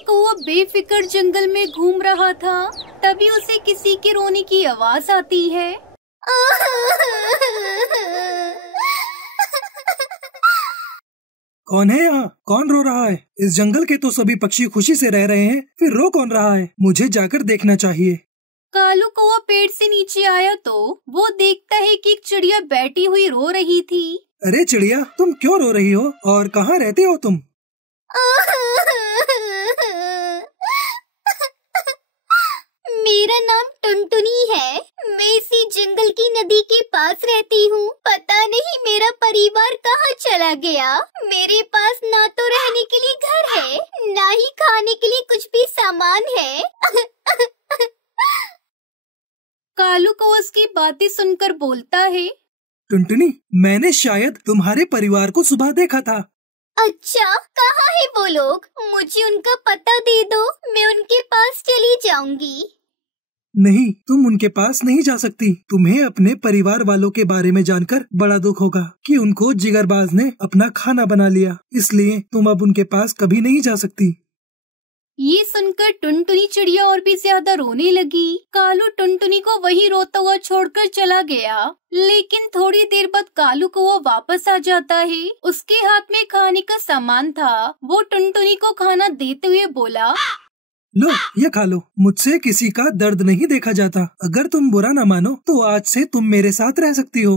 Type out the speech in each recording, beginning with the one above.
कौवा बेफिक्र जंगल में घूम रहा था, तभी उसे किसी के रोने की आवाज आती है। कौन है यहाँ? कौन रो रहा है? इस जंगल के तो सभी पक्षी खुशी से रह रहे हैं, फिर रो कौन रहा है? मुझे जाकर देखना चाहिए। कालू कौवा पेड़ से नीचे आया तो वो देखता है कि एक चिड़िया बैठी हुई रो रही थी। अरे चिड़िया, तुम क्यों रो रही हो और कहाँ रहते हो तुम? मेरा नाम टुनटुनी है। मैं इसी जंगल की नदी के पास रहती हूँ। पता नहीं मेरा परिवार कहाँ चला गया। मेरे पास ना तो रहने के लिए घर है, ना ही खाने के लिए कुछ भी सामान है। कालू कौवा उसकी बातें सुनकर बोलता है, टुनटुनी, मैंने शायद तुम्हारे परिवार को सुबह देखा था। अच्छा, कहाँ है वो लोग? मुझे उनका पता दे दो, मैं उनके पास चली जाऊंगी। नहीं, तुम उनके पास नहीं जा सकती। तुम्हें अपने परिवार वालों के बारे में जानकर बड़ा दुख होगा कि उनको जिगरबाज ने अपना खाना बना लिया, इसलिए तुम अब उनके पास कभी नहीं जा सकती। ये सुनकर टुनटुनी चिड़िया और भी ज्यादा रोने लगी। कालू टुनटुनी को वहीं रोता हुआ छोड़कर चला गया, लेकिन थोड़ी देर बाद कालू कौवा वापस आ जाता है। उसके हाथ में खाने का सामान था। वो टुनटुनी को खाना देते हुए बोला, लो, ये खा लो। मुझसे किसी का दर्द नहीं देखा जाता। अगर तुम बुरा न मानो तो आज से तुम मेरे साथ रह सकती हो।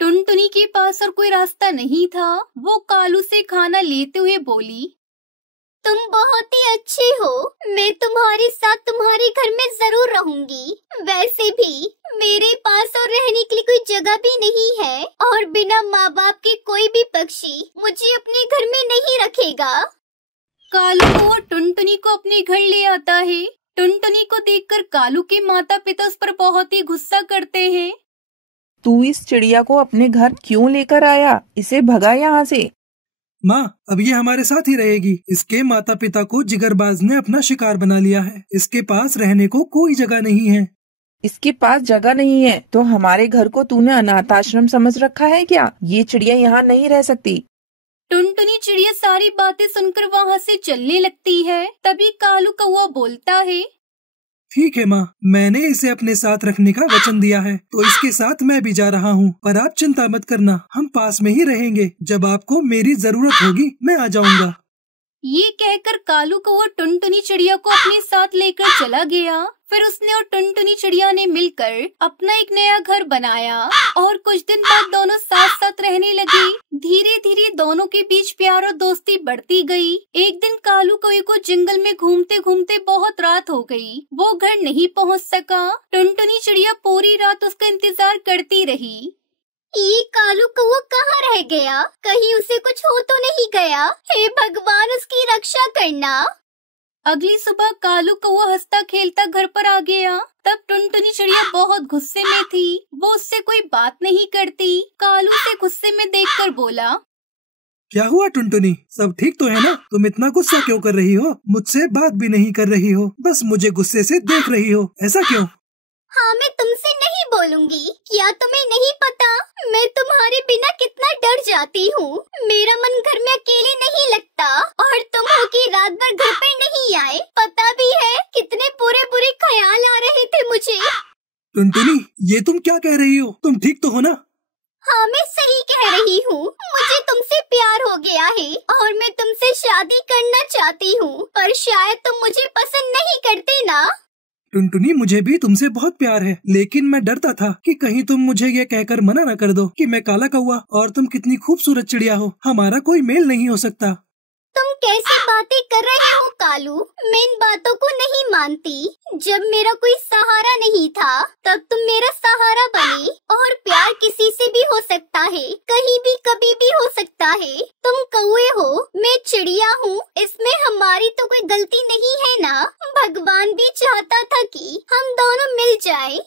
टुनटुनी के पास और कोई रास्ता नहीं था। वो कालू से खाना लेते हुए बोली, तुम बहुत ही अच्छे हो। मैं तुम्हारे साथ तुम्हारे घर में जरूर रहूंगी। वैसे भी मेरे पास और रहने के लिए कोई जगह भी नहीं है, और बिना माँ बाप के कोई भी पक्षी मुझे अपने घर में नहीं रखेगा। कालू वो टुनटुनी को अपने घर ले आता है। टुनटुनी को देखकर कालू के माता पिता उस पर बहुत ही गुस्सा करते हैं। तू इस चिड़िया को अपने घर क्यों लेकर आया? इसे भगा यहाँ से। माँ, अब ये हमारे साथ ही रहेगी। इसके माता पिता को जिगरबाज ने अपना शिकार बना लिया है। इसके पास रहने को कोई जगह नहीं है। इसके पास जगह नहीं है तो हमारे घर को तूने अनाथ आश्रम समझ रखा है क्या? ये चिड़िया यहाँ नहीं रह सकती। टुनटुनी चिड़िया सारी बातें सुनकर वहाँ से चलने लगती है। तभी कालू कौवा बोलता है, ठीक है माँ, मैंने इसे अपने साथ रखने का वचन दिया है, तो इसके साथ मैं भी जा रहा हूँ। पर आप चिंता मत करना, हम पास में ही रहेंगे। जब आपको मेरी जरूरत होगी मैं आ जाऊँगा। ये कहकर कालू कौवा टुनटुनी चिड़िया को अपने साथ लेकर चला गया। फिर उसने और टुनटुनी चिड़िया ने मिलकर अपना एक नया घर बनाया और कुछ दिन बाद दोनों साथ साथ रहने लगे। धीरे धीरे दोनों के बीच प्यार और दोस्ती बढ़ती गई। एक दिन कालू कौवे को जंगल में घूमते घूमते बहुत रात हो गई। वो घर नहीं पहुंच सका। टुनटुनी चिड़िया पूरी रात उसका इंतजार करती रही। ये कालू कौवा कहाँ रह गया? कहीं उसे कुछ हो तो नहीं गया? हे भगवान, उसकी रक्षा करना। अगली सुबह कालू कौवा हंसता खेलता घर पर आ गया। तब टुनटुनी चिड़िया बहुत गुस्से में थी। वो उससे कोई बात नहीं करती। कालू से गुस्से में देखकर बोला, क्या हुआ टुनटुनी, सब ठीक तो है ना? तुम इतना गुस्सा क्यों कर रही हो? मुझसे बात भी नहीं कर रही हो, बस मुझे गुस्से से देख रही हो, ऐसा क्यों? हाँ, मैं तुमसे नहीं बोलूंगी। क्या तुम्हें नहीं पता मैं तुम्हारे बिना कितना डर जाती हूँ? मेरा मन घर में अकेले नहीं लगता, और तुम हो कि रात भर घर पे नहीं आए। पता भी है कितने बुरे बुरे ख्याल आ रहे थे मुझे। टुनटुनी, ये तुम क्या कह रही हो? तुम ठीक तो हो ना? हाँ, मैं सही कह रही हूँ। मुझे तुमसे प्यार हो गया है और मैं तुमसे शादी करना चाहती हूँ, पर शायद तुम मुझे पसंद नहीं करते ना? टुनटुनी, मुझे भी तुमसे बहुत प्यार है, लेकिन मैं डरता था कि कहीं तुम मुझे ये कहकर मना न कर दो कि मैं काला कौवा और तुम कितनी खूबसूरत चिड़िया हो। हमारा कोई मेल नहीं हो सकता। तुम कैसी बातें कर रहे हो कालू? मैं इन बातों को नहीं मानती। जब मेरा कोई सहारा नहीं था तब तुम मेरा सहारा बने, और प्यार किसी से भी हो सकता है, कहीं भी कभी भी हो सकता है। तुम कौवे हो, मैं चिड़िया हूँ, इसमें हमारी तो कोई गलती नहीं है ना? भगवान भी चाहता था कि हम दोनों मिल जाएं।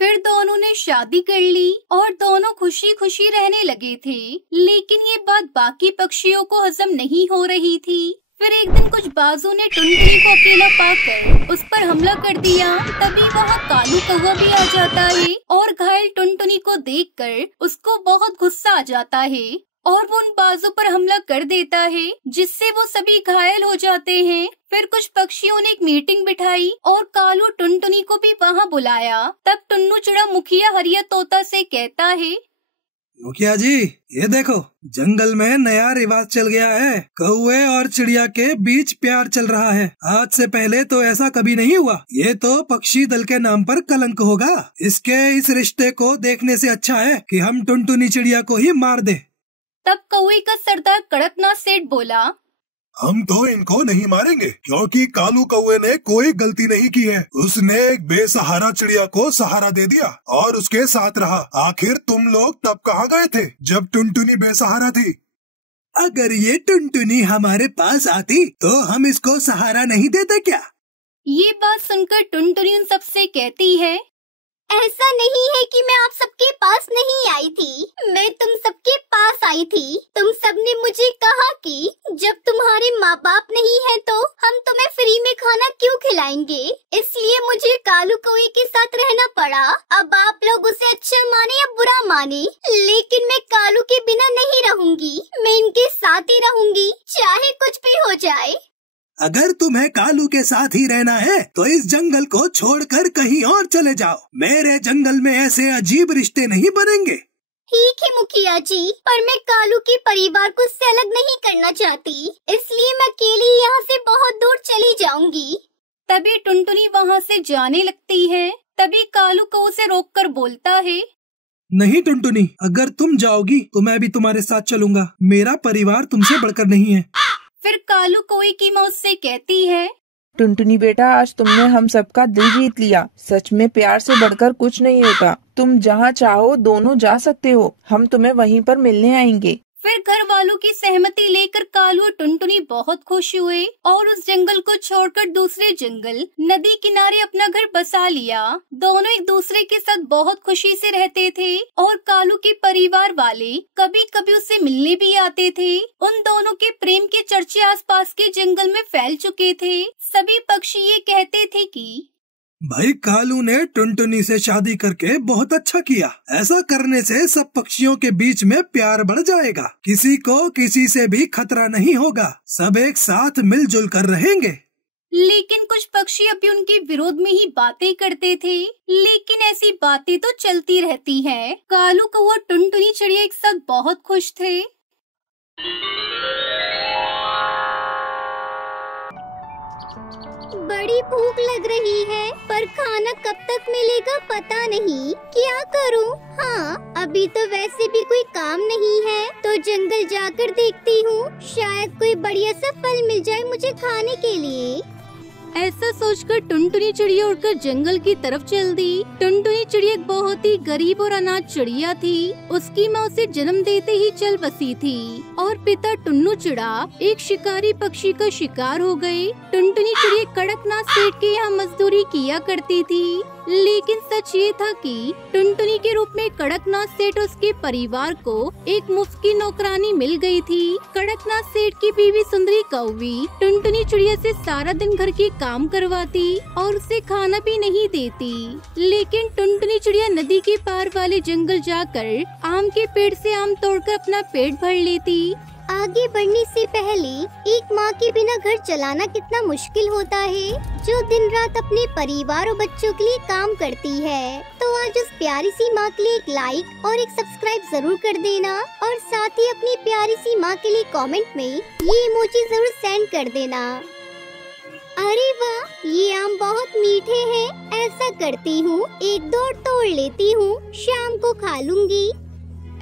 फिर दोनों ने शादी कर ली और दोनों खुशी खुशी रहने लगे थे। लेकिन ये बात बाकी पक्षियों को हजम नहीं हो रही थी। फिर एक दिन कुछ बाजों ने टुनटुनी को अकेला पाकर उस पर हमला कर दिया। तभी वहाँ कालू कौवा भी आ जाता है और घायल टुनटुनी को देखकर उसको बहुत गुस्सा आ जाता है और वो उन बाजों पर हमला कर देता है जिससे वो सभी घायल हो जाते हैं। फिर कुछ पक्षियों ने एक मीटिंग बिठाई और कालू टुनटुनी को भी वहाँ बुलाया। तब टुन्नू चिड़ा मुखिया हरिया तोता से कहता है, मुखिया जी, ये देखो, जंगल में नया रिवाज चल गया है। कौवे और चिड़िया के बीच प्यार चल रहा है। आज से पहले तो ऐसा कभी नहीं हुआ। ये तो पक्षी दल के नाम पर कलंक होगा। इस रिश्ते को देखने से अच्छा है कि हम टुनटुनी चिड़िया को ही मार दे। तब कौवे का सरदार कड़कनाथ सेठ बोला, हम तो इनको नहीं मारेंगे क्योंकि कालू कौवे ने कोई गलती नहीं की है। उसने एक बेसहारा चिड़िया को सहारा दे दिया और उसके साथ रहा। आखिर तुम लोग तब कहाँ गए थे जब टुनटुनी बेसहारा थी? अगर ये टुनटुनी हमारे पास आती तो हम इसको सहारा नहीं देते क्या? ये बात सुनकर टुनटुनी उन सबसे कहती है, ऐसा नहीं है कि मैं आप सबके पास नहीं आई थी, मैं तुम सबके पास आई थी। तुम सबने मुझे कहा कि जब तुम्हारे माँ बाप नहीं है तो हम तुम्हें फ्री में खाना क्यों खिलाएंगे, इसलिए मुझे कालू कौवे के साथ रहना पड़ा। अब आप लोग उसे अच्छा माने या बुरा माने, लेकिन मैं कालू के बिना नहीं रहूंगी। मैं इनके साथ ही रहूंगी, चाहे कुछ भी हो जाए। अगर तुम्हें कालू के साथ ही रहना है तो इस जंगल को छोड़कर कहीं और चले जाओ। मेरे जंगल में ऐसे अजीब रिश्ते नहीं बनेंगे। ठीक है मुखिया जी, पर मैं कालू के परिवार को उससे अलग नहीं करना चाहती, इसलिए मैं अकेली यहाँ से बहुत दूर चली जाऊंगी। तभी टुनटुनी वहाँ से जाने लगती है। तभी कालू को उसे रोककर बोलता है, नहीं टुनटुनी, अगर तुम जाओगी तो मैं भी तुम्हारे साथ चलूंगा। मेरा परिवार तुमसे बढ़कर नहीं है। फिर कालू कौवे की माँ उससे कहती है, टुनटुनी बेटा, आज तुमने हम सबका दिल जीत लिया। सच में प्यार से बढ़कर कुछ नहीं होता। तुम जहाँ चाहो दोनों जा सकते हो। हम तुम्हें वहीं पर मिलने आएंगे। फिर घर वालों की सहमति लेकर कालू और टुनटुनी बहुत खुश हुए और उस जंगल को छोड़कर दूसरे जंगल नदी किनारे अपना घर बसा लिया। दोनों एक दूसरे के साथ बहुत खुशी से रहते थे और कालू के परिवार वाले कभी कभी उससे मिलने भी आते थे। उन दोनों के प्रेम के चर्चे आसपास के जंगल में फैल चुके थे। सभी पक्षी ये कहते थे कि भाई कालू ने टुनटुनी से शादी करके बहुत अच्छा किया। ऐसा करने से सब पक्षियों के बीच में प्यार बढ़ जाएगा। किसी को किसी से भी खतरा नहीं होगा। सब एक साथ मिलजुल कर रहेंगे। लेकिन कुछ पक्षी अभी उनके विरोध में ही बातें करते थे। लेकिन ऐसी बातें तो चलती रहती हैं। कालू कौवा और टुनटुनी चिड़िया एक साथ बहुत खुश थे। बड़ी भूख लग रही है, पर खाना कब तक मिलेगा पता नहीं। क्या करूं? हाँ, अभी तो वैसे भी कोई काम नहीं है, तो जंगल जाकर देखती हूँ। शायद कोई बढ़िया सा फल मिल जाए मुझे खाने के लिए। ऐसा सोचकर टुनटुनी चिड़िया उड़कर जंगल की तरफ चल दी। टुनटुनी चिड़िया एक बहुत ही गरीब और अनाथ चिड़िया थी। उसकी माँ उसे जन्म देते ही चल बसी थी और पिता टुन्नू चिड़ा एक शिकारी पक्षी का शिकार हो गए। टुनटुनी चिड़िया कड़कनाथ सेठ के यहाँ मजदूरी किया करती थी। लेकिन सच ये था कि टुनटुनी के रूप में कड़कनाथ सेठ उसके परिवार को एक मुफ्त की नौकरानी मिल गई थी। कड़कनाथ सेठ की बीवी सुंदरी कौवी टुनटुनी चिड़िया से सारा दिन घर के काम करवाती और उसे खाना भी नहीं देती। लेकिन टुनटुनी चिड़िया नदी के पार वाले जंगल जाकर आम के पेड़ से आम तोड़कर अपना पेट भर लेती। आगे बढ़ने से पहले एक माँ के बिना घर चलाना कितना मुश्किल होता है, जो दिन रात अपने परिवार और बच्चों के लिए काम करती है। तो आज उस प्यारी सी माँ के लिए एक लाइक और एक सब्सक्राइब जरूर कर देना और साथ ही अपनी प्यारी सी माँ के लिए कमेंट में ये इमोजी जरूर सेंड कर देना। अरे वाह, ये आम बहुत मीठे हैं। ऐसा करती हूँ, एक दो तोड़ लेती हूँ, शाम को खा लूंगी।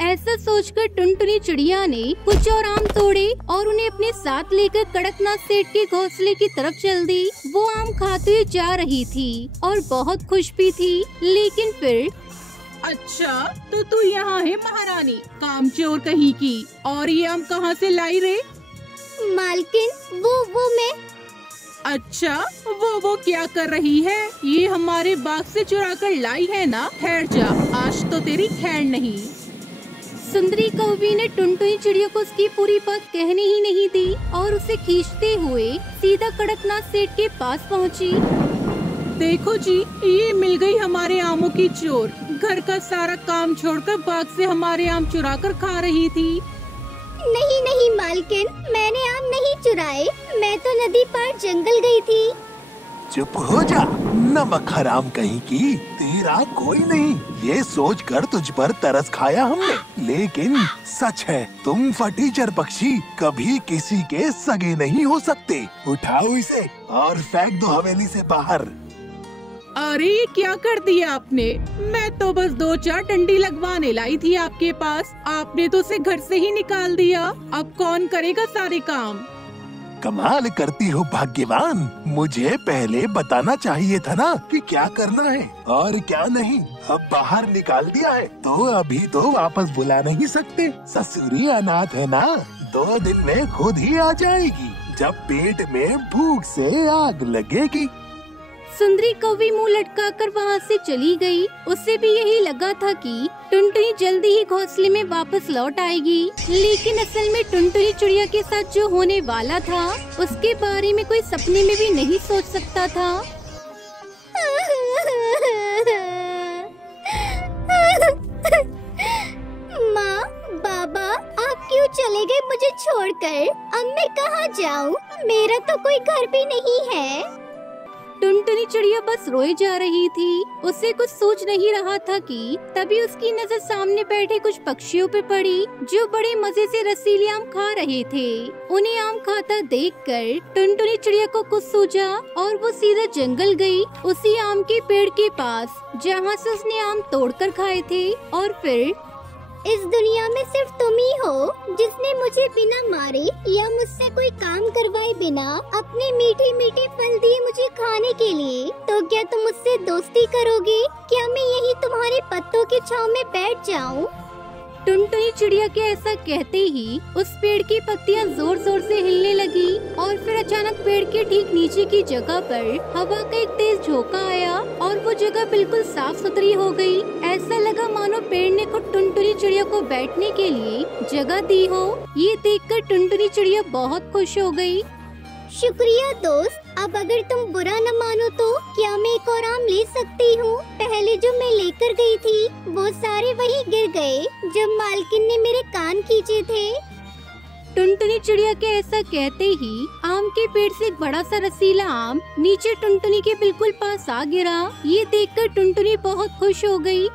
ऐसा सोचकर टुनटुनी चिड़िया ने कुछ और आम तोड़े और उन्हें अपने साथ लेकर कड़कनाथ सेठ के घोंसले की तरफ चल दी। वो आम खाते हुए जा रही थी और बहुत खुश भी थी। लेकिन फिर अच्छा, तो तू यहाँ है महारानी, कामचोर कहीं की, और ये आम कहाँ से लाई रे? मालकिन, वो मैं। अच्छा, वो क्या कर रही है? ये हमारे बाग से चुरा कर लाई है ना? ठहर जा, आज तो तेरी खैर नहीं। सुंदरी कौवी ने टुनटुनी चिड़िया को उसकी पूरी बात कहने ही नहीं दी और उसे खींचते हुए सीधा कड़कनाथ सेठ के पास पहुंची। देखो जी, ये मिल गई हमारे आमों की चोर। घर का सारा काम छोड़कर बाग से हमारे आम चुरा कर खा रही थी। नहीं नहीं मालकिन, मैंने आम नहीं चुराए, मैं तो नदी पार जंगल गई थी। चुप हो जा, नमक हराम कहीं की, तेरा कोई नहीं। ये सोचकर तुझ पर तरस खाया हमने, लेकिन सच है तुम फटीचर पक्षी कभी किसी के सगे नहीं हो सकते। उठाओ इसे और फेंक दो हवेली से बाहर। अरे ये क्या कर दिया आपने? मैं तो बस 2-4 डंडी लगवाने लाई थी आपके पास, आपने तो उसे घर से ही निकाल दिया। अब कौन करेगा सारे काम? कमाल करती हो भाग्यवान, मुझे पहले बताना चाहिए था ना कि क्या करना है और क्या नहीं। अब बाहर निकाल दिया है तो अभी तो वापस बुला नहीं सकते। ससुरी अनाथ है ना, 2 दिन में खुद ही आ जाएगी जब पेट में भूख से आग लगेगी। सुंदरी कौवी मुंह लटकाकर वहाँ से चली गई। उसे भी यही लगा था कि टुनटुनी जल्दी ही घोंसले में वापस लौट आएगी, लेकिन असल में टुनटुनी चिड़िया के साथ जो होने वाला था उसके बारे में कोई सपने में भी नहीं सोच सकता था। माँ, बाबा, आप क्यों चले गए मुझे छोड़कर? अब मैं कहाँ जाऊँ? मेरा तो कोई घर भी नहीं है। टुनटुनी चिड़िया बस रोए जा रही थी। उसे कुछ सोच नहीं रहा था कि तभी उसकी नजर सामने बैठे कुछ पक्षियों पे पड़ी जो बड़े मजे से रसीले आम खा रहे थे। उन्हें आम खाता देखकर टुनटुनी चिड़िया को कुछ सूझा और वो सीधा जंगल गई, उसी आम के पेड़ के पास जहाँ से उसने आम तोड़कर खाए थे। और फिर इस दुनिया में सिर्फ तुम ही हो जिसने मुझे बिना मारे या मुझसे कोई काम करवाए बिना अपने मीठे मीठे फल दिए मुझे खाने के लिए। तो क्या तुम मुझसे दोस्ती करोगे? क्या मैं यही तुम्हारे पत्तों की छांव में बैठ जाऊं? टुनटुनी चिड़िया के ऐसा कहते ही उस पेड़ की पत्तियां जोर जोर से हिलने लगी और फिर अचानक पेड़ के ठीक नीचे की जगह पर हवा का एक तेज झोंका आया और वो जगह बिल्कुल साफ सुथरी हो गई। ऐसा लगा मानो पेड़ ने खुद टुनटुनी चिड़िया को बैठने के लिए जगह दी हो। ये देखकर टुनटुनी चिड़िया बहुत खुश हो गई। शुक्रिया दोस्त, अब अगर तुम बुरा न मानो तो क्या मैं एक और आम ले सकती हूँ? पहले जो मैं लेकर गई थी वो सारे वही गिर गए जब मालकिन ने मेरे कान खींचे थे। टुनटुनी चिड़िया के ऐसा कहते ही आम के पेड़ से एक बड़ा सा रसीला आम नीचे टुनटुनी के बिल्कुल पास आ गिरा। ये देखकर टुनटुनी बहुत खुश हो गई।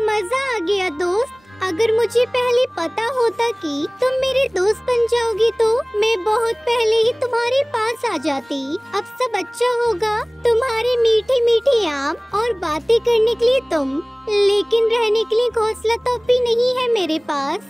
मजा आ गया दोस्त, अगर मुझे पहले पता होता कि तुम मेरे दोस्त बन जाओगे तो मैं बहुत पहले ही तुम्हारे पास आ जाती। अब सब अच्छा होगा, तुम्हारे मीठे मीठे आम और बातें करने के लिए तुम, लेकिन रहने के लिए घोंसला तो अब भी नहीं है मेरे पास।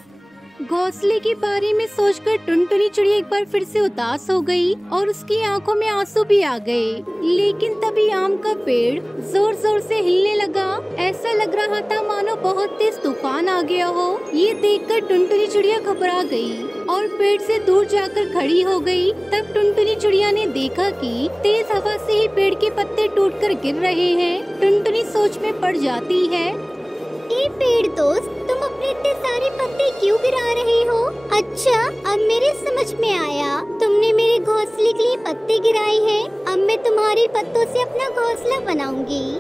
घोंसले के बारे में सोचकर टुनटुनी चिड़िया एक बार फिर से उदास हो गई और उसकी आंखों में आंसू भी आ गए। लेकिन तभी आम का पेड़ जोर जोर से हिलने लगा। ऐसा लग रहा था मानो बहुत तेज तूफान आ गया हो। ये देखकर टुनटुनी चिड़िया घबरा गई और पेड़ से दूर जाकर खड़ी हो गई। तब टुनटुनी चिड़िया ने देखा कि तेज हवा से ही पेड़ के पत्ते टूटकर गिर रहे हैं। टुनटुनी सोच में पड़ जाती है। ए पेड़ दोस्त, तुम अपने इतने सारे पत्ते क्यों गिरा रहे हो? अच्छा, अब मेरे समझ में आया, तुमने मेरे घोंसले के लिए पत्ते गिराए हैं। अब मैं तुम्हारे पत्तों से अपना घोंसला बनाऊंगी।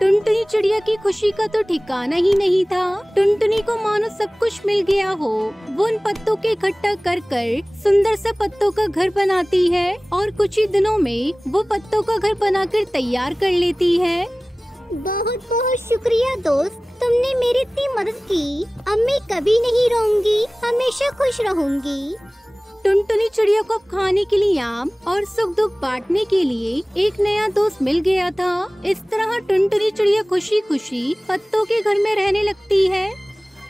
टुनटुनी चिड़िया की खुशी का तो ठिकाना ही नहीं था। टुनटुनी को मानो सब कुछ मिल गया हो। वो उन पत्तों के इकट्ठा कर कर सुंदर सा पत्तों का घर बनाती है और कुछ ही दिनों में वो पत्तों का घर बनाकर तैयार कर लेती है। बहुत बहुत शुक्रिया दोस्त, तुमने मेरी इतनी मदद की। अब मैं कभी नहीं रोऊंगी, हमेशा खुश रहूंगी। टुनटुनी चिड़िया को अब खाने के लिए आम और सुख दुख बांटने के लिए एक नया दोस्त मिल गया था। इस तरह टुनटुनी चिड़िया खुशी खुशी पत्तों के घर में रहने लगती है।